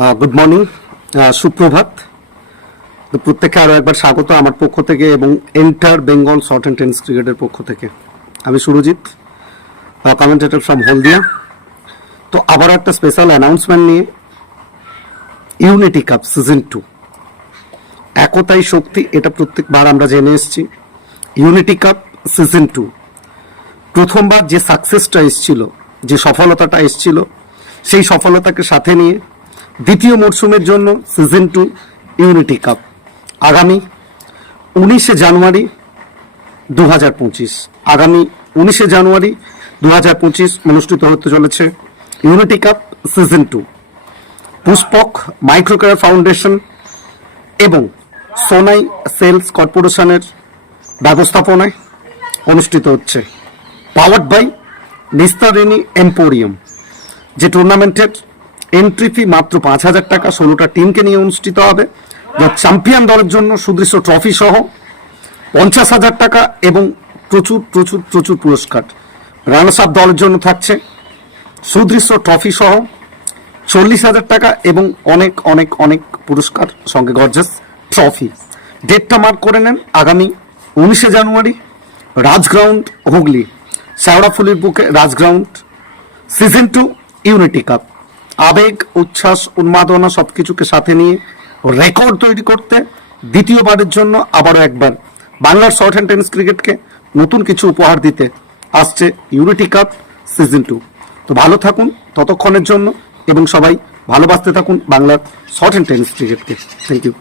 Good morning, সুপ্রভাত। তো প্রত্যেককে আরও একবার স্বাগত আমার পক্ষ থেকে এবং enter Bengal short and tennis ক্রিকেটের পক্ষ থেকে। আমি সুরজিৎ, কমেন্টেটর ফ্রম হলদিয়া। তো আবার একটা স্পেশাল অ্যানাউন্সমেন্ট নিয়ে, ইউনিটি কাপ সিজন 2 একতাই শক্তি, এটা প্রত্যেকবার আমরা জেনে এসেছি। ইউনিটি কাপ সিজন 2 প্রথমবার যে সাকসেসটা এসেছিল, যে সফলতাটা এসেছিল, সেই সফলতাকে সাথে নিয়ে দ্বিতীয় মরশুমের জন্য সিজন 2 ইউনিটি কাপ আগামী 19শে জানুয়ারি 2025 আগামী 19শে জানুয়ারি 2025 অনুষ্ঠিত হতে চলেছে ইউনিটি কাপ সিজন 2। পুষ্পক মাইক্রোকেয়ার ফাউন্ডেশন এবং সোনাই সেলস কর্পোরেশনের ব্যবস্থাপনায় অনুষ্ঠিত হচ্ছে, পাওয়ার্ড বাই নিস্তারিণী এম্পোরিয়াম। যে টুর্নামেন্টের এন্ট্রি ফি মাত্র 5,000 টাকা, 16টা টিমকে নিয়ে অনুষ্ঠিত হবে, যা চ্যাম্পিয়ন দলের জন্য সুদৃশ্য ট্রফি সহ 50,000 টাকা এবং প্রচুর প্রচুর প্রচুর পুরস্কার। রানার্স আপ দলের জন্য থাকছে সুদৃশ্য ট্রফি সহ 40,000 টাকা এবং অনেক অনেক অনেক পুরস্কার, সঙ্গে গর্জাস ট্রফি। ডেটটা মার্ক করে নেন, আগামী 19শে জানুয়ারি, রাজগ্রাউন্ড, হুগলি, শেওড়াফুলির বুকে রাজগ্রাউন্ড, সিজন 2 ইউনিটি কাপ। আবেগ, উচ্ছ্বাস, উন্মাদনা সবকিছুকে সাথে নিয়ে রেকর্ড তৈরি করতে দ্বিতীয়বারের জন্য আবারও একবার বাংলার শর্ট হ্যান্ড টেনিস ক্রিকেটকে নতুন কিছু উপহার দিতে আসছে ইউনিটি কাপ সিজন 2। তো ভালো থাকুন ততক্ষণের জন্য এবং সবাই ভালোবাসতে থাকুন বাংলার শর্ট হ্যান্ড টেনিস ক্রিকেটকে। Thank you.